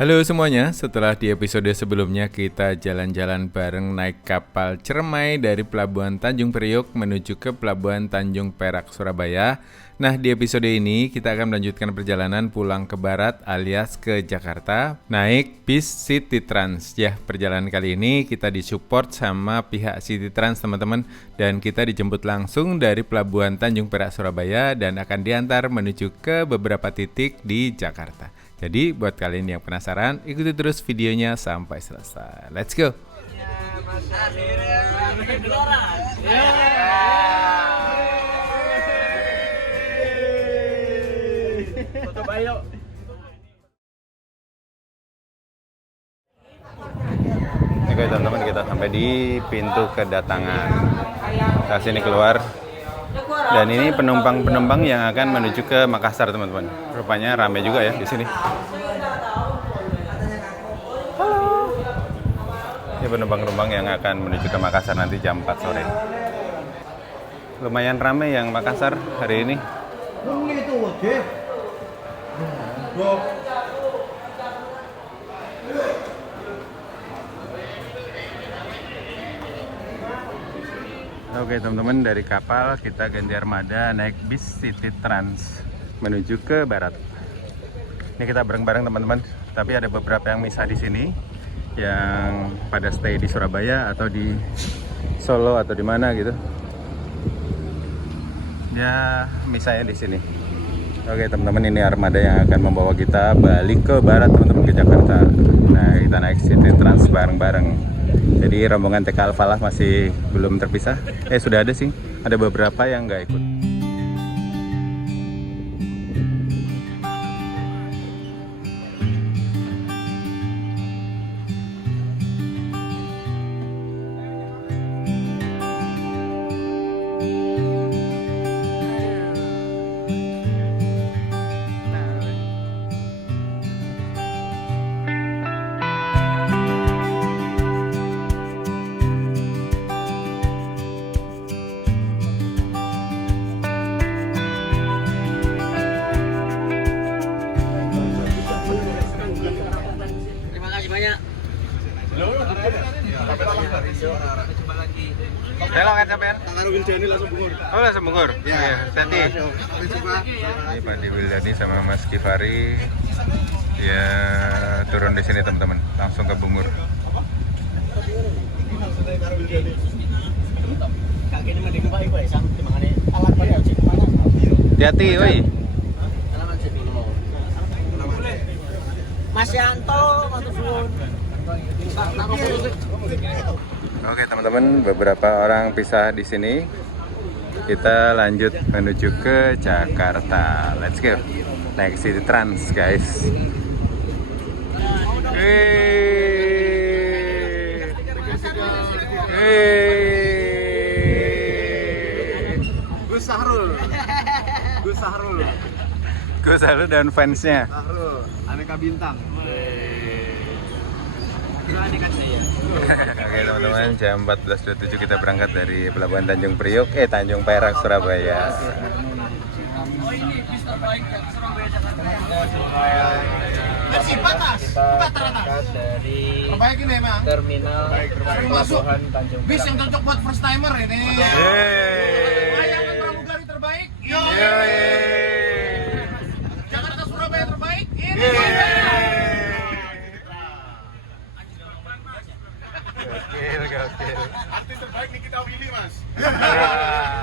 Halo semuanya, setelah di episode sebelumnya kita jalan-jalan bareng naik kapal Cermai dari Pelabuhan Tanjung Priok menuju ke Pelabuhan Tanjung Perak, Surabaya. Nah, di episode ini kita akan melanjutkan perjalanan pulang ke barat alias ke Jakarta naik bis City Trans. Ya, perjalanan kali ini kita disupport sama pihak City Trans teman-teman, dan kita dijemput langsung dari Pelabuhan Tanjung Perak, Surabaya dan akan diantar menuju ke beberapa titik di Jakarta. Jadi buat kalian yang penasaran, ikuti terus videonya sampai selesai. Let's go! Oke teman-teman, kita sampai di pintu kedatangan. Kita sini keluar. Dan ini penumpang-penumpang yang akan menuju ke Makassar, teman-teman. Rupanya ramai juga ya di sini. Halo. Ini penumpang-penumpang yang akan menuju ke Makassar nanti jam 4 sore. Lumayan ramai yang Makassar hari ini. Oke teman-teman, dari kapal kita ganti armada naik bis City Trans menuju ke barat. Ini kita bareng-bareng teman-teman, tapi ada beberapa yang misah di sini yang pada stay di Surabaya atau di Solo atau di mana gitu. Ya, misahnya di sini. Oke teman-teman, ini armada yang akan membawa kita balik ke barat teman-teman, ke Jakarta. Nah, kita naik City Trans bareng-bareng. Jadi rombongan TK Al-Falah masih belum terpisah. Sudah ada sih, ada beberapa yang nggak ikut. Halo kan sampean? Karo Wildani langsung Bungur. Oh, langsung Bungur. Iya, Tati. Ini Pak Wildani sama Mas Kifari. Ya, turun di sini teman-teman, langsung ke Bungur. Hati-hati, woi. Mas Yanto, matur suwun. Oke teman-teman, beberapa orang pisah di sini. Kita lanjut menuju ke Jakarta. Let's go. Naik City Trans, guys. Gus Sahrul dan fansnya. Sahrul, aneka bintang. Oke teman-teman, jam 14.27 kita berangkat dari Pelabuhan Tanjung Priok, Tanjung Perak, Surabaya. Dari terminal Pelabuhan Tanjung Perak. Bis yang cocok buat first timer ini. Layangan pramugari terbaik. Jakarta Surabaya terbaik. Gokil. Artis terbaik Nikita Willy, Mas.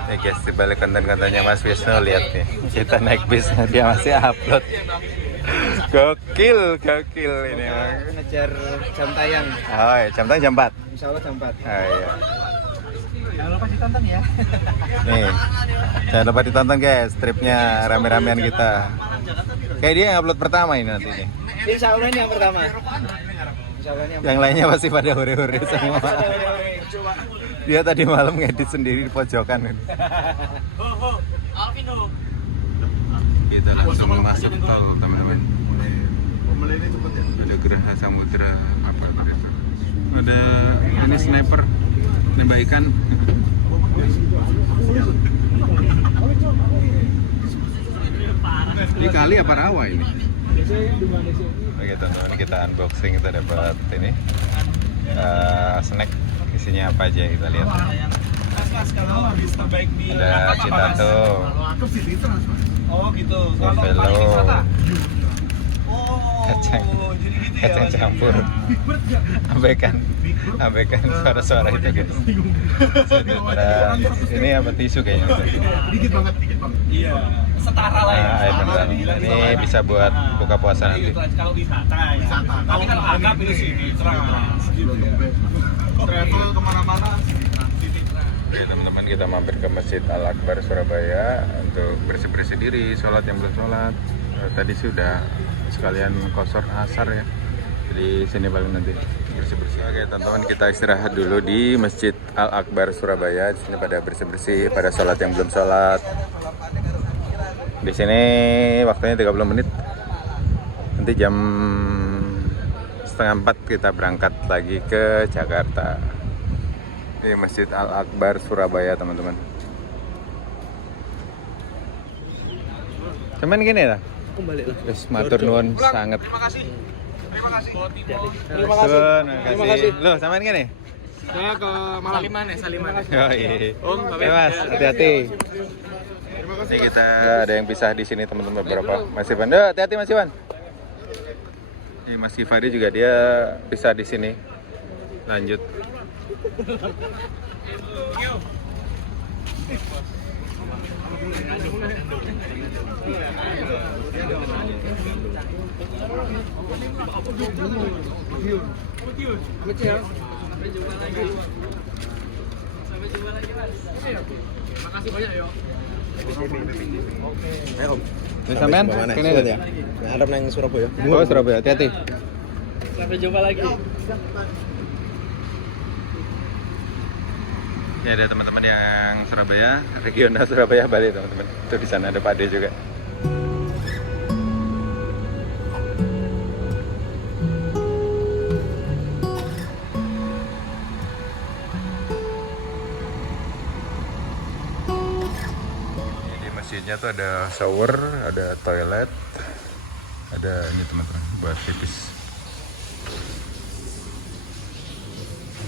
Nih guys, dibalik konten-kontennya Mas Wisnu, lihat nih. Kita naik bis, dia masih upload. Gokil ini. Ngejar jam tayang. Oh ya, jam tayang jam 4. Insya Allah jam 4. Oh iya. Jangan lupa ditonton ya. Nih, jangan lupa ditonton guys, tripnya rame-ramean kita. Kayak dia yang upload pertama ini nanti nih. Insya Allah ini yang pertama. Yang lainnya pasti pada hore-hore semua. Dia tadi malam ngedit sendiri di pojokan. Kita langsung masuk tol teman-teman. Ini cepet ya. Ada Geraha Samudra apa itu. Ada ini sniper nembak ikan. Ini kali apa rawa ini? Oke teman-teman, kita unboxing, kita dapat ini snack, isinya apa aja kita lihat. Ada citato, Oh gitu. velo, kacang campur. Abaikan suara-suara itu guys. Dan ini apa, tisu kayaknya. Dikit banget. Iya. Setara lah ya. Air mineral. Ini bisa buat buka puasa nanti. Kalau wisata ya. Tapi kalau agak pilih sini, travel kemana-mana. Oke teman-teman, kita mampir ke Masjid Al-Akbar Surabaya untuk bersih-bersih diri, sholat yang belum sholat. Tadi sudah sekalian kosor asar ya, jadi sini paling nanti bersih-bersih. Oke teman-teman, kita istirahat dulu di Masjid Al-Akbar Surabaya. Di sini pada bersih-bersih, pada sholat yang belum sholat. Di sini waktunya 30 menit. Nanti jam 3:30 kita berangkat lagi ke Jakarta. Di Masjid Al-Akbar Surabaya teman-teman. Cuman gini lah. Kembali lah. Terus matur nuwun sangat. Terima kasih. Terima kasih. Terima kasih. Loh, sampean gini? Saya ke Malang. Saliman. Oh iya. Mas, hati-hati. Terima kasih. Ini kita ada yang pisah di sini teman-teman beberapa. Mas Ivan, hati-hati Mas Ivan. Ini Mas Ifadi juga dia pisah di sini. Lanjut. Makasih banyak ya. Ayo, Om. Sampean kene ya. Nah, Arep nang Surabaya. Oh, Surabaya, hati-hati. Sampai jumpa lagi. Ya, ada teman-teman yang Surabaya, regional Surabaya, Bali teman-teman. Itu di sana ada Pak Ade juga. Di masjidnya tuh ada shower, ada toilet, ada ini teman-teman buat pipis.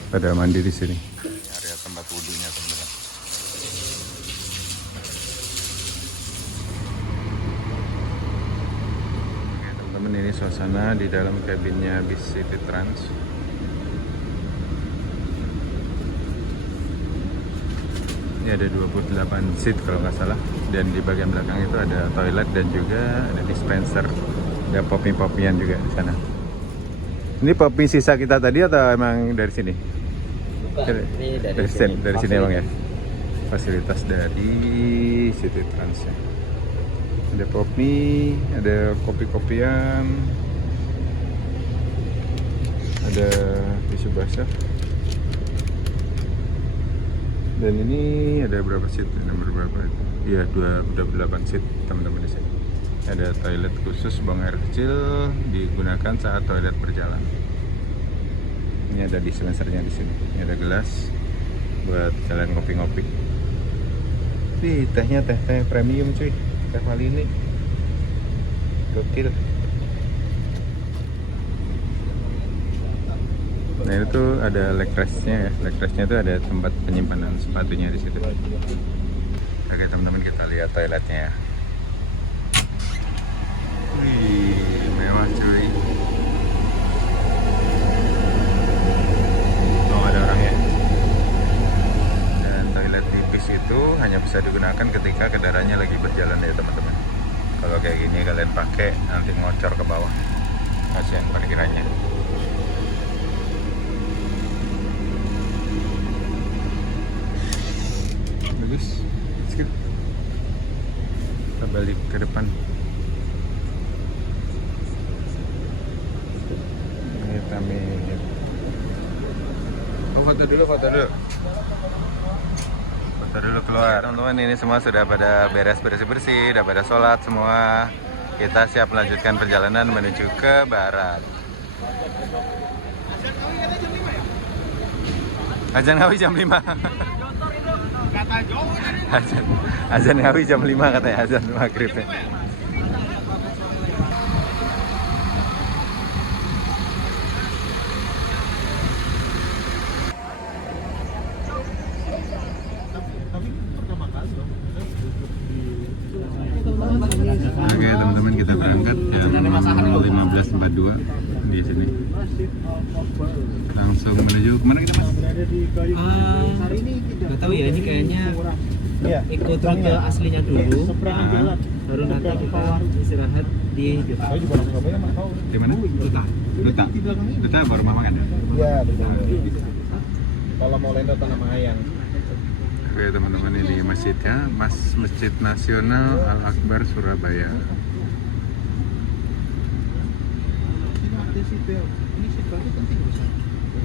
Pada mandi di sini. Area tempat wudhunya teman-teman. Oke teman-teman, ini suasana di dalam kabinnya bis City Trans. Ini ada 28 seat kalau nggak salah. Dan di bagian belakang itu ada toilet dan juga ada dispenser. Ada popi-popian juga di sana. Ini popi sisa kita tadi atau emang dari sini? Ini Dari sini emang ya. Fasilitas dari City Trans ya. Ada kopi, ada kopi-kopian, ada tisu basah. Dan ini ada berapa seat? Nomor berapa? Iya, 28 seat teman-teman di sini. Ada toilet khusus buang air kecil, digunakan saat toilet berjalan. Ini ada dispensernya di sini. Ini ada gelas buat kalian ngopi-ngopi. Wih, tehnya teh premium cuy. Teh kali ini gokil. Nah itu ada leg restnya ya. Leg restnya itu ada tempat penyimpanan sepatunya di situ. Oke teman-teman, kita lihat toiletnya ya. Wih, mewah cuy. Oh, ada orangnya. Dan toilet tipis itu hanya bisa digunakan ketika kendaraannya lagi berjalan ya teman-teman. Kalau kayak gini kalian pakai nanti ngocor ke bawah. Kasihan parkirannya. Bagus. Skip. Kita balik ke depan. Foto dulu. Foto dulu keluar. Teman-teman, ini semua sudah pada beres bersih-bersih, sudah pada sholat semua. Kita siap melanjutkan perjalanan menuju ke barat. Azan Ngawi jam 5. Azan Ngawi jam 5 katanya, azan maghrib ya. 2 di sini. Langsung menuju kemana kita mas? Nggak tahu ya, ini kayaknya ikut rute aslinya dulu, baru nanti kita istirahat di Di mana? Duta baru rumah makan ya? Iya, betul. Kalau mau lendo tanah Mayang. Oke teman-teman, ini masjidnya, Masjid Nasional Al-Akbar Surabaya. Ini seatbeltnya penting bisa.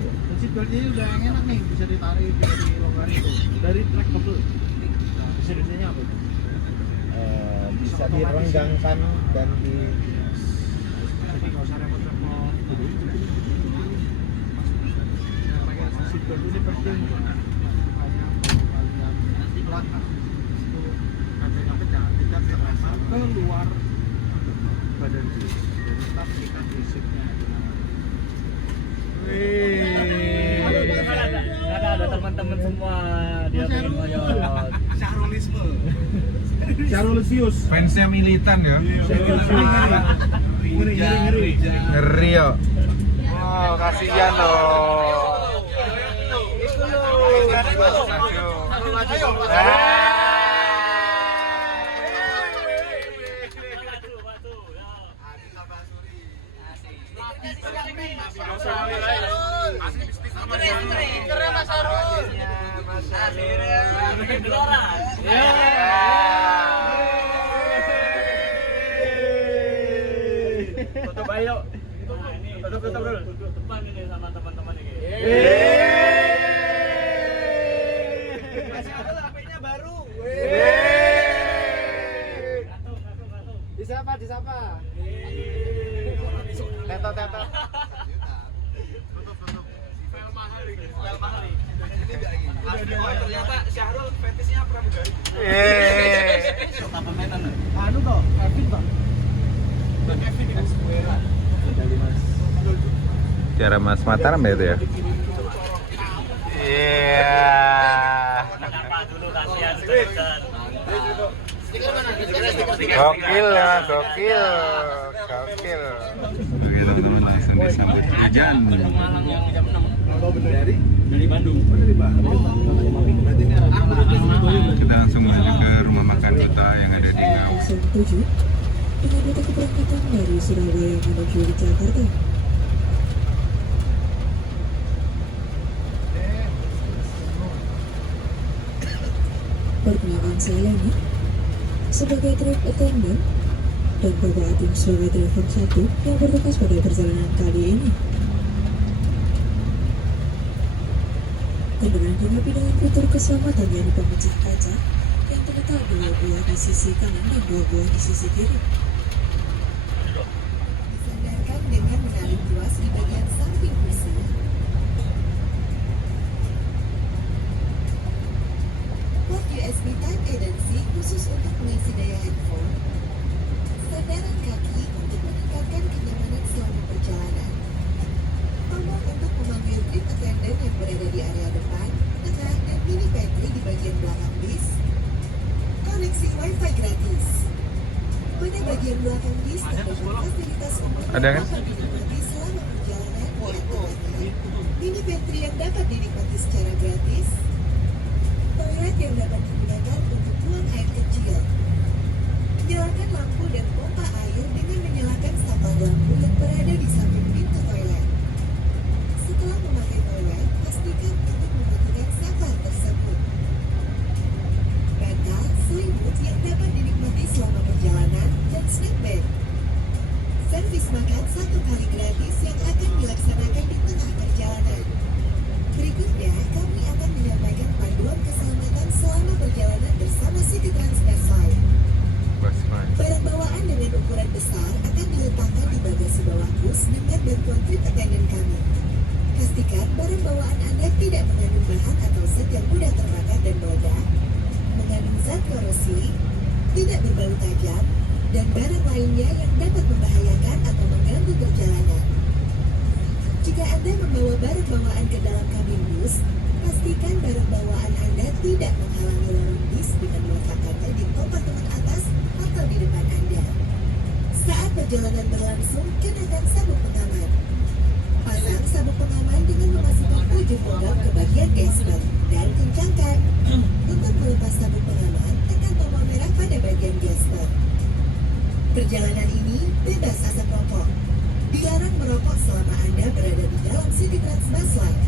Dan seatbeltnya udah yang enak nih, bisa ditarik, bisa dilonggarin tuh. Dari trackable. Bisa disini apa itu? Bisa direnggangkan dan di Jadi nggak usah repot-repot. Pakai seatbelt ini penting. Nanti belakang itu kacanya pecah, tidak terasa keluar badan diri. Jadi tetap ikat di seatnya. Ada teman-teman semua dia pengen ngoyot. Syarulisius. Fansnya militan ya? Ngeri. Rio. Oh, kasihan loh. Foto bayo. Foto dulu. Depan ini sama teman-teman ini. Masih ada HP-nya baru. Disapa. Teto. Ternyata Syahrul fetisnya pramugari. Anu toh, Kevin toh. Kevin ini Square. Cara Mas Mataram ya itu ya? Iya. Dulu kasihan Gokil ya, gokil. Oke teman-teman, langsung disambut kerajaan. dari Bandung. Kita langsung menuju ke rumah makan Duta yang ada di Ngawi. 07 dengan rute keberangkatan dari Surabaya menuju Jakarta. Perkenalkan saya Leni sebagai trip attendant dan Bapak Atim sebagai driver 1 yang bertugas pada perjalanan kali ini. Kendaraan dilengkapi dengan fitur keselamatan yang pemecah kaca yang terletak 2 buah di sisi kanan dan 2 buah di sisi kiri. Disandarkan dengan menarik tuas di bagian samping kursi. Port USB Type A dan C khusus untuk mengisi daya handphone. Sandaran kaki untuk meningkatkan kenyamanan selama perjalanan. Tombol untuk memanggil trip attendant yang berada di area depan, tengah, dan mini pantry di bagian belakang bis. Koneksi Wi-Fi gratis. Pada bagian belakang bis terdapat fasilitas umum yang Ada kan? dapat dinikmati selama perjalanan di antaranya mini pantry yang dapat dinikmati secara gratis, toilet yang dapat digunakan untuk buang air kecil. Nyalakan lampu dan pompa air dengan menyalakan sapal lampu yang berada di samping pintu toilet. Setelah memakai toilet, pastikan untuk mematikan sapal tersebut. Bantal, selimut yang dapat dinikmati selama perjalanan, dan snack bag. Servis makan 1 kali gratis yang akan dilaksanakan di tengah perjalanan. Berikutnya, kami akan menyampaikan panduan keselamatan selama perjalanan bersama City Trans Line. Barang bawaan dengan ukuran besar akan diletakkan di bagasi bawah bus dengan bantuan trip attendant kami. Pastikan barang bawaan Anda tidak mengandung bahan atau zat yang mudah terbakar dan meledak, mengandung zat korosi, tidak berbau tajam, dan barang lainnya yang dapat membahayakan atau mengganggu perjalanan. Jika Anda membawa barang bawaan ke dalam kabin bus, pastikan barang bawaan Anda tidak menghalangi lorong bis dengan meletakkannya di kompartemen atas atau di depan Anda. Saat perjalanan berlangsung, kenakan sabuk pengaman. Pasang sabuk pengaman dengan memasukkan ujung logam ke bagian gesper dan kencangkan. Untuk melepas sabuk pengaman, tekan tombol merah pada bagian gesper. Perjalanan ini bebas asap rokok. Dilarang merokok selama Anda berada di dalam City Trans Busline.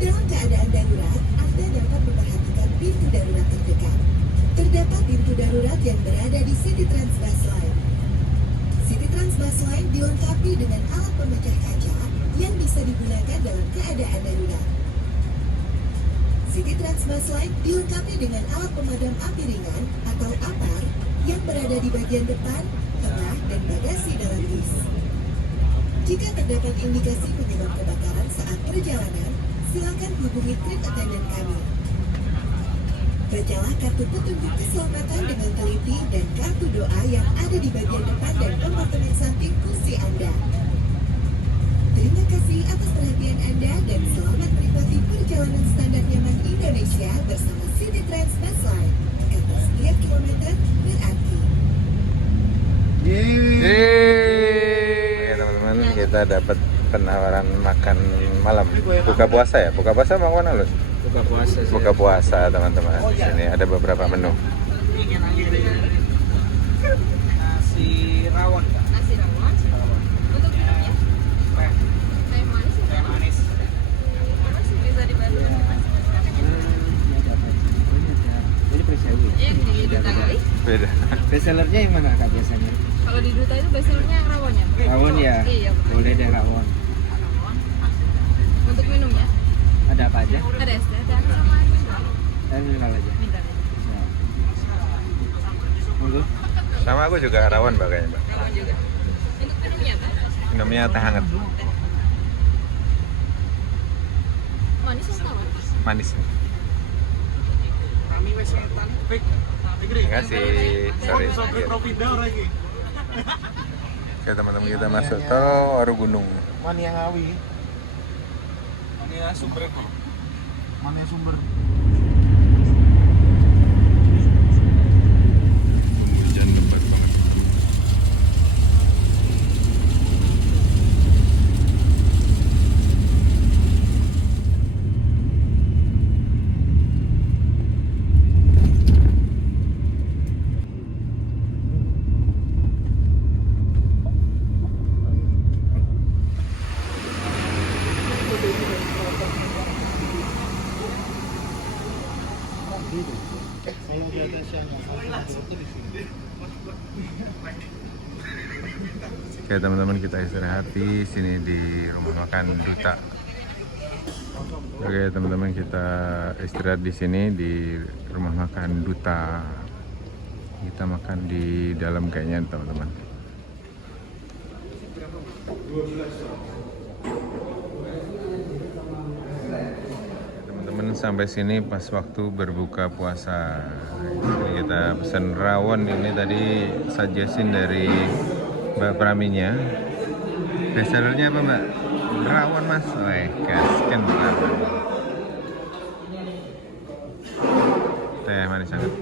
Dalam keadaan darurat, Anda dapat memperhatikan pintu darurat terdekat. Terdapat pintu darurat yang berada di City Trans Busline. City Trans Busline dilengkapi dengan alat pemecah kaca yang bisa digunakan dalam keadaan darurat. City Trans Busline dilengkapi dengan alat pemadam api ringan atau APAR yang berada di bagian depan, tengah, dan bagasi dalam bis. Jika terdapat indikasi penyebab kebakaran saat perjalanan, silakan hubungi trip attendant kami. Bacalah kartu petunjuk keselamatan dengan teliti dan kartu doa yang ada di bagian depan dan kompartemen samping kursi Anda. Terima kasih atas perhatian Anda dan selamat menikmati perjalanan standar nyaman Indonesia bersama City Trans Busline. Karena setiap kilometer berarti. Yeay, teman-teman, kita dapat penawaran makan malam. Buka puasa ya? Buka puasa bang mana lu? Buka puasa sih. Buka puasa teman-teman. Di sini ada beberapa menu. Nasi rawon. Nasi rawon. Untuk minumnya? Teh manis. Teh manis. Terus bisa dibantu Ini perisawi. yang di Duta kali. Beda. Bestsellernya yang mana kak biasanya? Kalau di Duta itu bestsellernya yang rawonnya. Rawon ya? Iya, betul. Boleh deh rawon. Untuk minumnya Ada apa aja? ada es teh sama air mineral. Mineral aja. Mineral. Monggo. Sama aku juga rawon mbak kayaknya mbak. Rawon juga. Untuk minumnya apa? Minumnya teh hangat. Manis atau tawar? Manis. Terima kasih. Sorry. Oke teman-teman, kita masuk tol Warugunung. Mana yang ngawi? Ini sumber kok. Mana yang sumber? Hujan lebat banget. Saya di atas yang di sini. Oke teman-teman, kita istirahat di sini di rumah makan Duta. Oke teman-teman, kita istirahat di sini di rumah makan Duta. Kita makan di dalam kayaknya teman-teman. Teman-teman, sampai sini pas waktu berbuka puasa. Jadi kita pesan rawon ini tadi suggestion dari Mbak Praminya. Bestsellernya apa Mbak? Rawon mas. Weh, gaskan rawon. Teh manis sangat.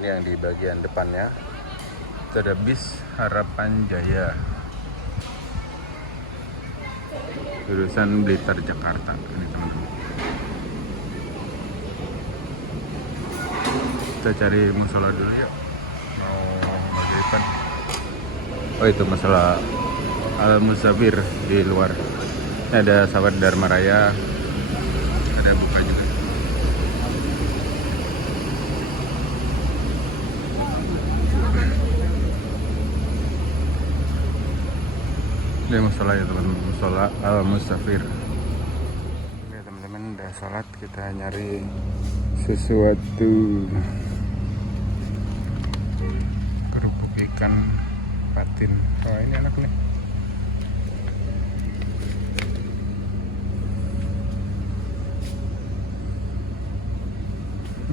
Yang di bagian depannya itu ada bis Harapan Jaya jurusan Blitar Jakarta ini teman-teman. Kita cari musola dulu yuk, mau maghriban. Oh itu masalah Al Musafir di luar. Ini ada sahabat Dharma Raya, ada buka juga. Ini musola ya teman-teman, musola Al Musafir. Oke teman-teman, udah sholat, kita nyari sesuatu. Kerupuk ikan patin. Oh ini enak nih.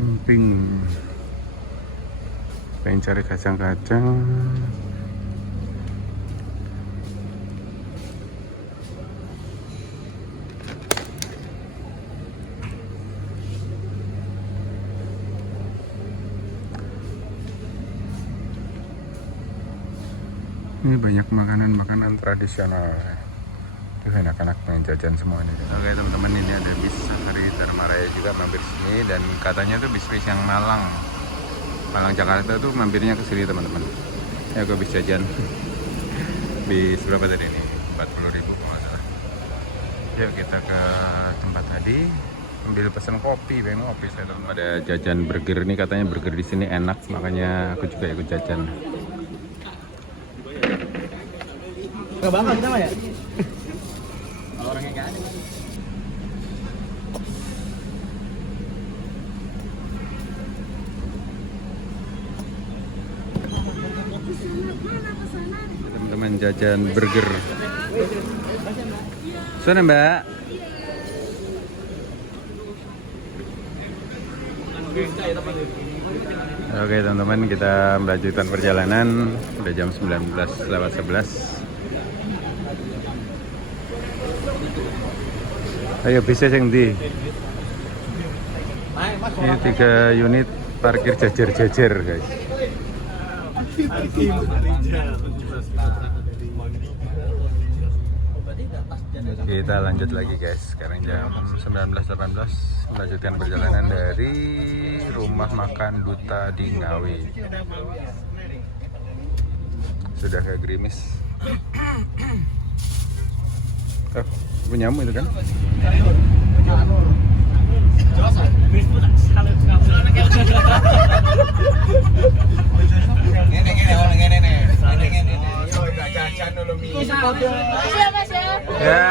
Emping. Pengen cari kacang-kacang. Ini banyak makanan-makanan tradisional. Tuh anak-anak pengen jajan semua nih. Oke teman-teman, ini ada bis Safari Dharma Raya juga mampir sini, dan katanya tuh bis-bis yang Malang Jakarta tuh mampirnya ke sini teman-teman. Ya gue bis jajan. Bis berapa tadi ini? 40.000 kalau nggak salah. Yuk kita ke tempat tadi, ambil pesan kopi, pengen ngopi saya teman. Ada jajan burger nih, katanya burger di sini enak, makanya aku juga ikut jajan. Nggak bangga kita mah ya? Orangnya nggak ada. Teman-teman jajan burger. Sana Mbak. Oke teman-teman, kita melanjutkan perjalanan. Udah jam 19:11. Ayo bisa yang di. Ini 3 unit parkir jajar-jajar guys. Kita lanjut lagi guys. Sekarang jam 19:18, melanjutkan perjalanan dari rumah makan Duta di Ngawi. Sudah ke Gerimis. Oh, punya itu kan? Ya.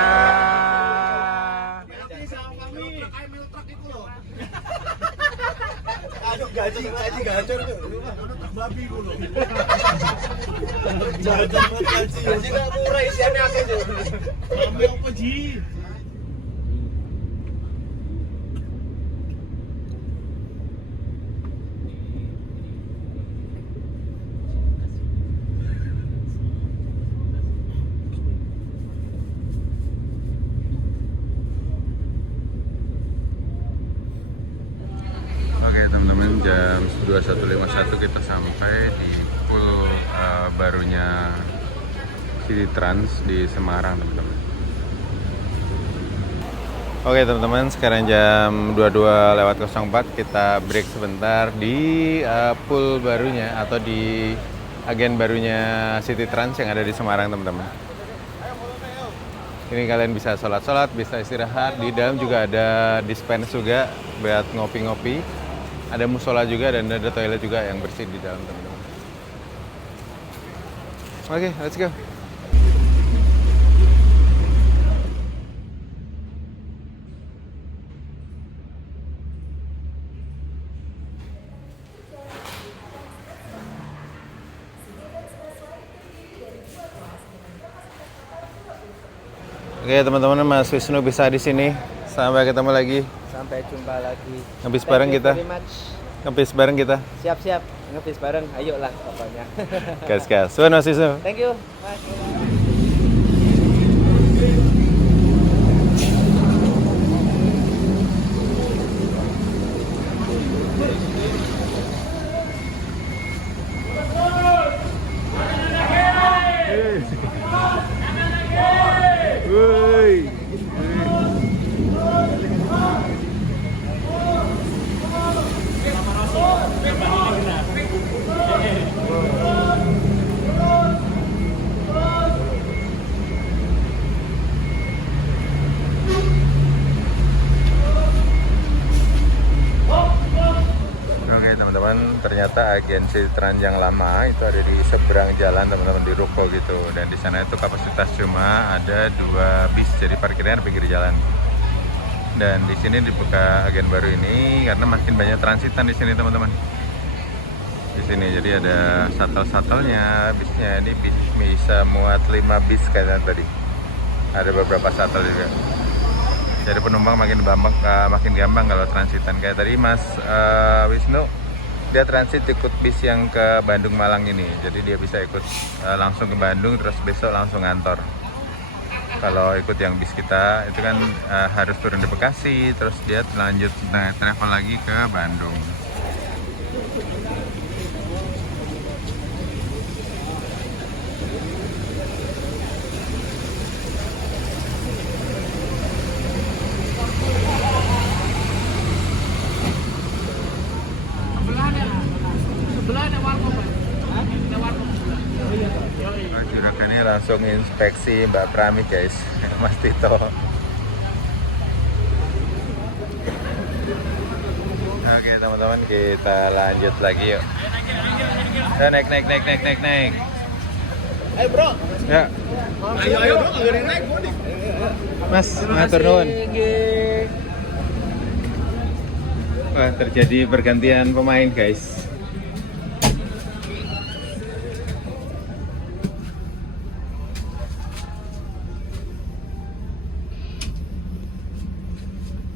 Aduh gaji gacor tuh. Babi dulu. Gaji enggak murah isiannya akeh tuh. Ambil apa ji? Oke teman-teman, jam 21.51 kita sampai di pool barunya City Trans di Semarang teman-teman. Oke teman-teman, sekarang jam 22:04, kita break sebentar di pool barunya atau di agen barunya City Trans yang ada di Semarang teman-teman. Ini kalian bisa sholat-sholat, bisa istirahat. Di dalam juga ada dispense juga buat ngopi-ngopi. Ada musola juga dan ada toilet juga yang bersih di dalam teman-teman. Oke, let's go. Oke teman-teman, Mas Wisnu bisa di sini. Sampai ketemu lagi. Sampai jumpa lagi. Ngebis bareng kita. Ngebis bareng kita. Siap-siap, ngebis bareng. Ayolah pokoknya. Gas. Suan Mas Wisnu. Thank you, Mas. Teman-teman, ternyata agensi Trans yang lama itu ada di seberang jalan teman-teman, di ruko gitu, dan di sana itu kapasitas cuma ada 2 bis, jadi parkirnya di pinggir jalan. Dan di sini dibuka agen baru ini karena makin banyak transitan di sini teman-teman. Di sini jadi ada shuttle-shuttlenya, bisnya ini bisa muat 5 bis kayaknya tadi. Ada beberapa shuttle juga. Jadi penumpang makin gampang kalau transitan kayak tadi Mas Wisnu dia transit ikut bis yang ke Bandung Malang ini. Jadi dia bisa ikut langsung ke Bandung terus besok langsung ngantor. Kalau ikut yang bis kita itu kan harus turun di Bekasi terus dia lanjut travel lagi ke Bandung. Juragan ini langsung inspeksi Mbak Prami guys, Mas Tito. Oke teman-teman, kita lanjut lagi yuk. Ya, naik. Ayo bro. Ya, Ayo bro, nggak naik bro. Mas, ngatur nuwun. Wah, terjadi pergantian pemain guys.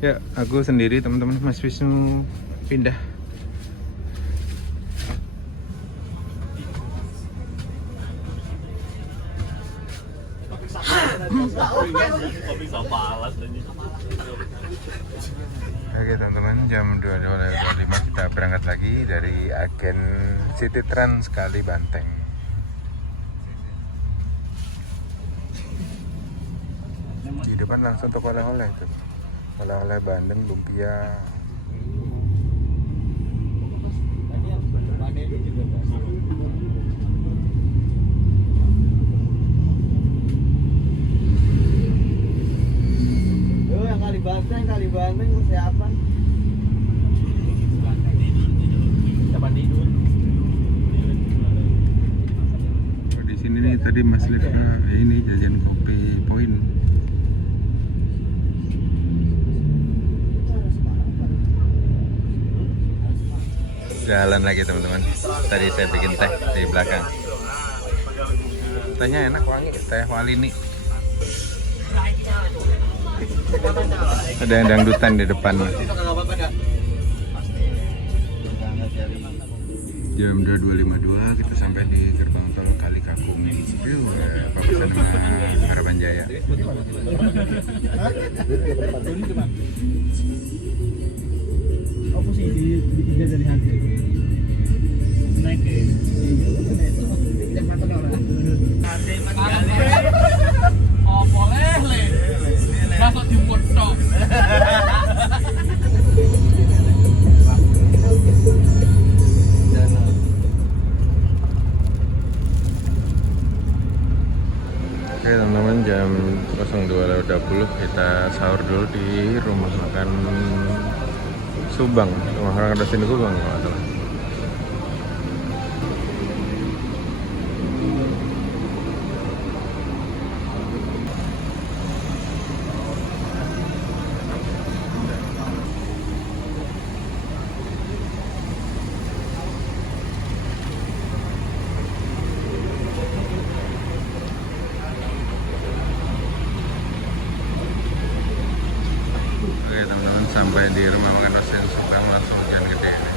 Ya, aku sendiri teman-teman, Mas Wisnu pindah. Oke teman-teman, jam 22.25 kita berangkat lagi dari agen City Trans Kali Banteng. Di depan langsung toko oleh-oleh itu. Oleh-oleh Bandeng, lumpia. Kali Banteng persiapan. Dapat tidur. Di sini nih tadi Mas Lifka ini jajan kopi poin. Jalan lagi teman-teman. Tadi saya bikin teh di belakang. Tehnya enak, wangi, teh Walini. Ada yang dangdutan di depan. Jam 22.52 kita sampai di gerbang tol Kali Kakung. Papasan sama Harapan Jaya. Apa sih di tiga dari harga? Naik ke. Oh boleh le. Masuk di foto. Oke teman-teman, jam 02.20 kita sahur dulu di rumah makan Subang, rumah makan Rosin Subang kalau nggak salah. Oke teman-teman, sampai di rumah makan Rosin Subang langsung jalan gede ini.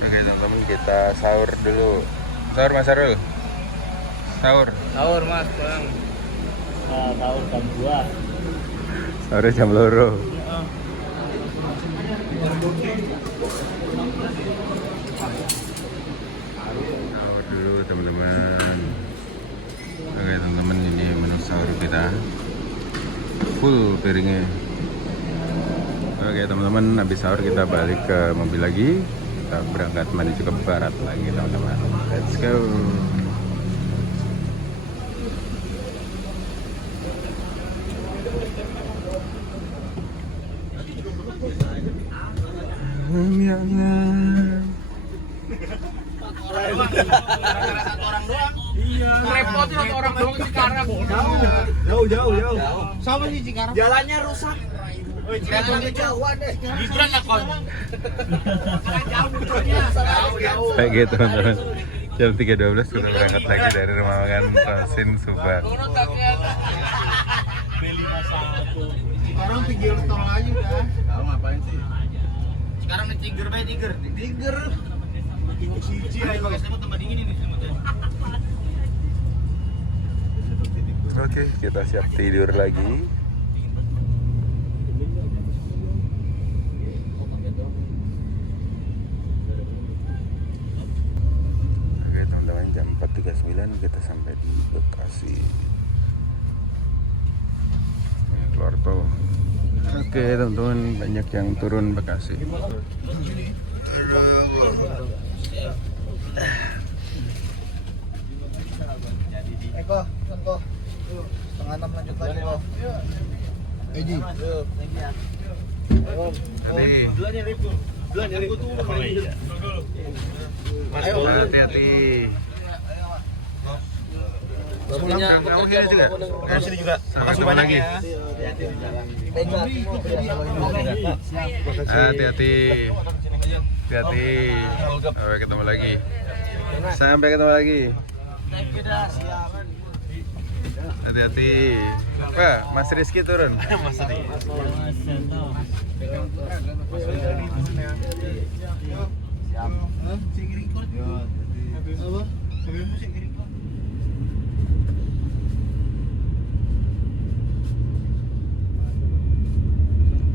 Oke teman-teman, kita sahur dulu. Sahur Mas Arul. Sahur. Sahur mas bang. Nah, sahur jam 2. Sahurnya jam loro. Sahur dulu teman-teman. Oke teman-teman, ini menu sahur kita. Full piringnya. Oke teman-teman, habis sahur kita balik ke mobil lagi. Kita berangkat menuju ke barat lagi teman-teman. Let's go. Ya Allah. Orang doang. Iya. Repotin atau orang doang Cikarang. Jauh. Sama sih Cikarang. Jalannya rusak. Jalannya jauhan deh. Gibran lah kon. Jauh. Kayak gitu teman-teman. Jam 3.12 kita berangkat lagi dari rumah makan Rosin Subak. Sekarang pinggir tol aja udah. Tahu ngapain sih? Sekarang nih tiger. Cici aja pakai selimut tempat dingin ini selimutnya. Oke, kita siap tidur lagi. Oke teman-teman, jam 4.39 kita sampai di Bekasi. Keluar tol. Oke teman-teman, banyak yang turun Bekasi. Eko. 5:30 lanjut lagi kok. Eji. Duluan ya Rip. Ayo, hati-hati. Kamu sini juga? Kamu sini juga. Makasih banyak ya. Hati-hati. Sampai ketemu lagi. Hati-hati. Wah, Mas Rizky turun.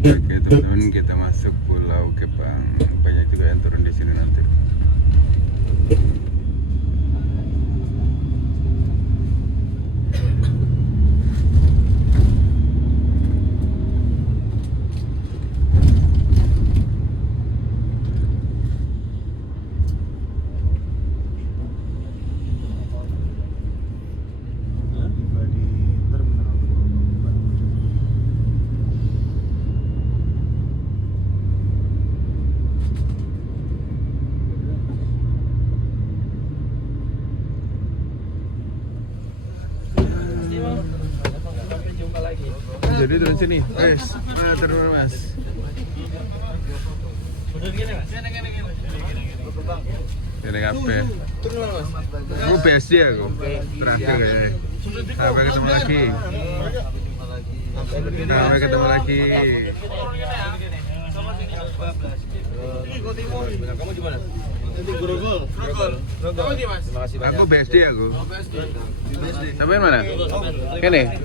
Oke teman-teman, kita masuk Pulau Gebang. Banyak juga yang turun di sini nanti. Jadi turun sini, guys. Turun mas. Ini kafe. Gue BSD aku. Terakhir kayaknya. Sampai ketemu lagi. Kamu di mana? Grogol. Kamu di Mas? Aku BSD aku. Sampai mana? Kene.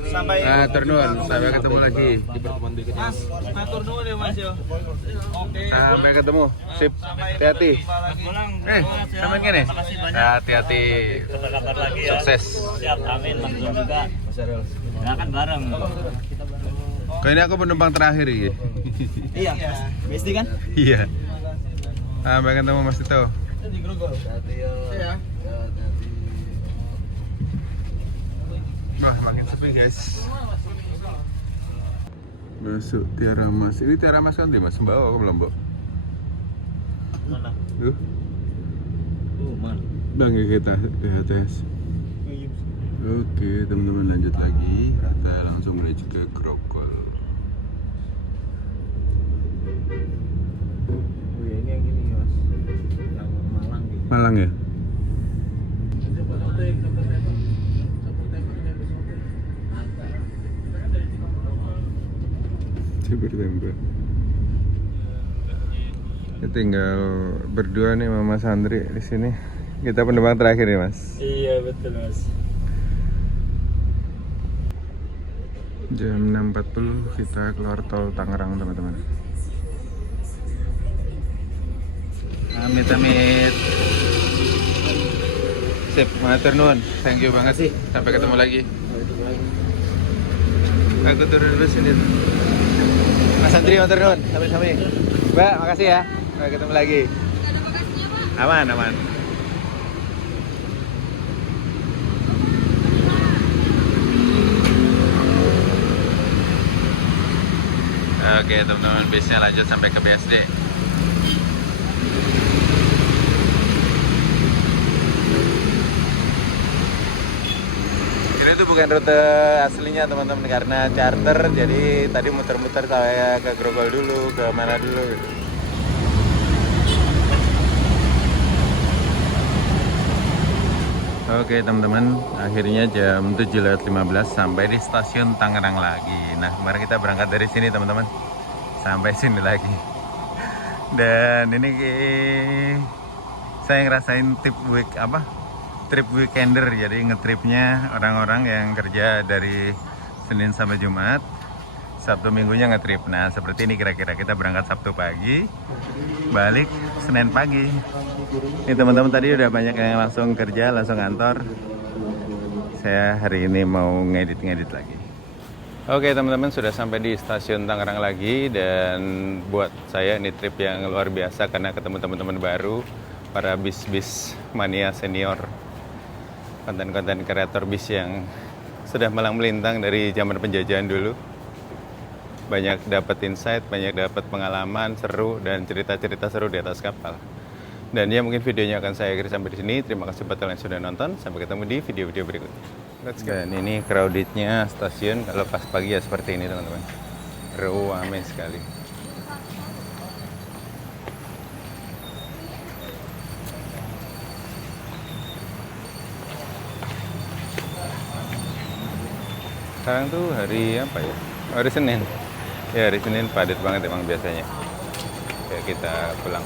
Turun. Sampai ketemu lagi. Mas, atur dulu deh Mas yo. Oke. Sampai ketemu. Sip. Hati-hati. Sampai kene. Hati-hati. Kabar lagi ya. Sukses. Siap, amin. Mantul juga. Nah, kan bareng. Kayaknya aku penumpang terakhir ini. Iya. Besti kan? Iya. Sampai ketemu Mas Tito. Di Grogol. Iya. Wah, makin sepi guys. Masuk Tiara Mas. Ini Tiara Mas kan Mas? Bawa aku belum, Mbok. Mana? Tuh. Mana? Bang kita ke HTS. Oke, teman-teman lanjut lagi. Kita langsung menuju ke Grogol. Oh ya, ini yang gini Mas. Yang Malang gitu. Malang ya? Bertembak. Kita tinggal berdua nih Mama Sandri di sini. Kita penumpang terakhir nih Mas. Iya betul Mas. Jam 6.40 kita keluar tol Tangerang teman-teman. Amit. Sip, matur nuwun. Thank you banget sih. Sampai ketemu lagi. Aku turun dulu sini. Mas Andri, matur nuwun. Sampai. Mbak, makasih ya. Sampai ketemu lagi. Nggak ada bagasinya, Pak. Aman. Oke teman-teman, bisnya lanjut sampai ke BSD. Sebenarnya itu bukan rute aslinya teman-teman, karena charter jadi tadi muter-muter saya ke Grogol dulu, ke mana dulu gitu. Oke teman-teman, akhirnya jam 7.15 sampai di stasiun Tangerang lagi. Nah kemarin kita berangkat dari sini teman-teman, sampai sini lagi. Dan ini saya ngerasain trip weekender, jadi ngetripnya orang-orang yang kerja dari Senin sampai Jumat, Sabtu Minggunya ngetrip. Nah seperti ini kira-kira, kita berangkat Sabtu pagi, balik Senin pagi. Ini teman-teman tadi udah banyak yang langsung kerja, langsung kantor. Saya hari ini mau ngedit lagi. Oke teman-teman, sudah sampai di stasiun Tangerang lagi, dan buat saya ini trip yang luar biasa karena ketemu teman-teman baru, para bis-bis mania senior, konten-konten kreator bis yang sudah malang melintang dari zaman penjajahan dulu. Banyak dapat insight, banyak dapat pengalaman seru dan cerita-cerita seru di atas kapal. Dan ya mungkin videonya akan saya akhiri sampai di sini. Terima kasih buat kalian yang sudah nonton. Sampai ketemu di video-video berikutnya. Let's go. Dan ini crowdednya stasiun kalau pas pagi ya seperti ini teman-teman. Ramai sekali. Sekarang tuh hari apa ya? Hari Senin. Ya hari Senin padat banget emang biasanya. Ya kita pulang.